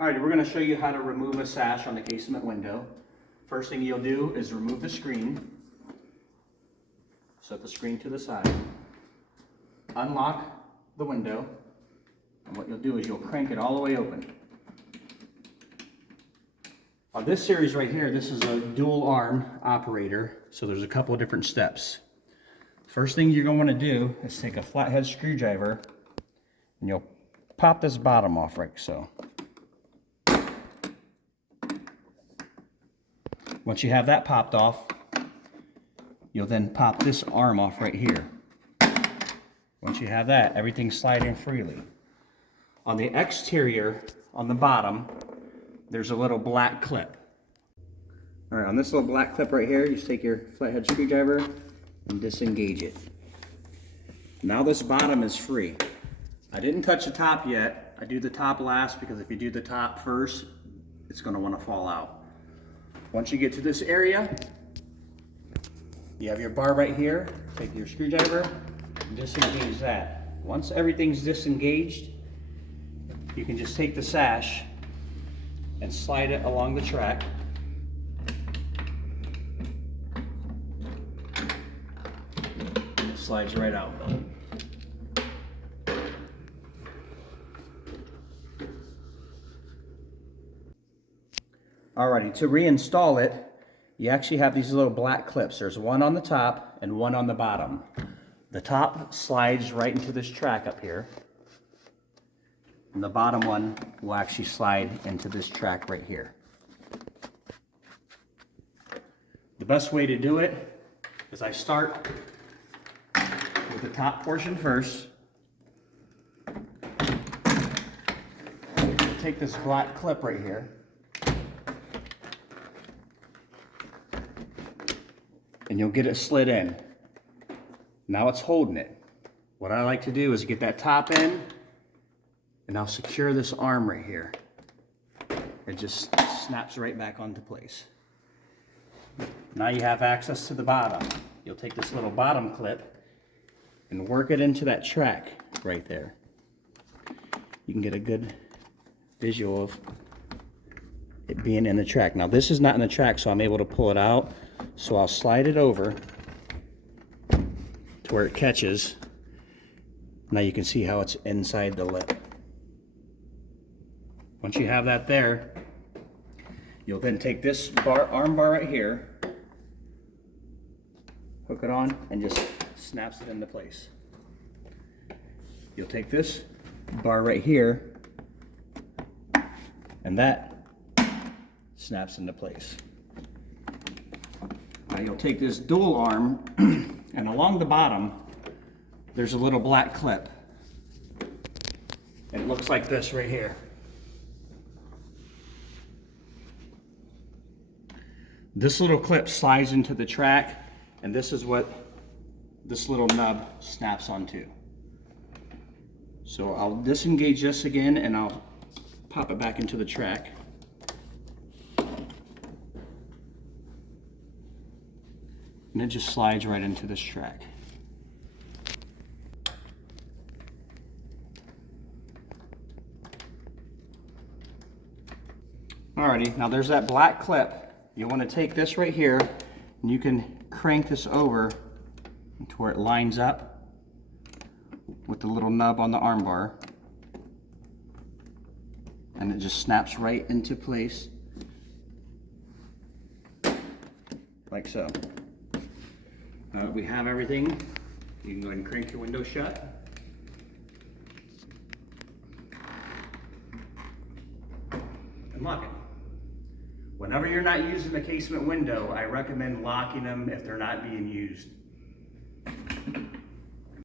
All right, we're going to show you how to remove a sash on the casement window. First thing you'll do is remove the screen. Set the screen to the side. Unlock the window. And what you'll do is you'll crank it all the way open. On this series right here, this is a dual arm operator, so there's a couple of different steps. First thing you're going to want to do is take a flathead screwdriver and you'll pop this bottom off like so. Once you have that popped off, you'll then pop this arm off right here. Once you have that, everything's sliding freely. On the exterior, on the bottom, there's a little black clip. All right, on this little black clip right here, you just take your flathead screwdriver and disengage it. Now this bottom is free. I didn't touch the top yet. I do the top last because if you do the top first, it's going to want to fall out. Once you get to this area, you have your bar right here. Take your screwdriver and disengage that. Once everything's disengaged, you can just take the sash and slide it along the track. It slides right out. Alrighty, to reinstall it, you actually have these little black clips. There's one on the top and one on the bottom. The top slides right into this track up here. And the bottom one will actually slide into this track right here. The best way to do it is I start with the top portion first. Take this black clip right here. And you'll get it slid in. Now it's holding it. What I like to do is get that top in, and I'll secure this arm right here. It just snaps right back onto place. Now you have access to the bottom. You'll take this little bottom clip and work it into that track right there. You can get a good visual of it being in the track. Now this is not in the track, so I'm able to pull it out. So I'll slide it over to where it catches. Now you can see how it's inside the lip. Once you have that there, you'll then take this arm bar right here, hook it on, and just snaps it into place. You'll take this bar right here, and that snaps into place. Now you'll take this dual arm, and along the bottom, there's a little black clip. It looks like this right here. This little clip slides into the track, and this is what this little nub snaps onto. So I'll disengage this again, and I'll pop it back into the track. And it just slides right into this track. Alrighty, now there's that black clip. You want to take this right here, and you can crank this over to where it lines up with the little nub on the arm bar. And it just snaps right into place, like so. Now that we have everything, you can go ahead and crank your window shut. And lock it. Whenever you're not using the casement window, I recommend locking them if they're not being used.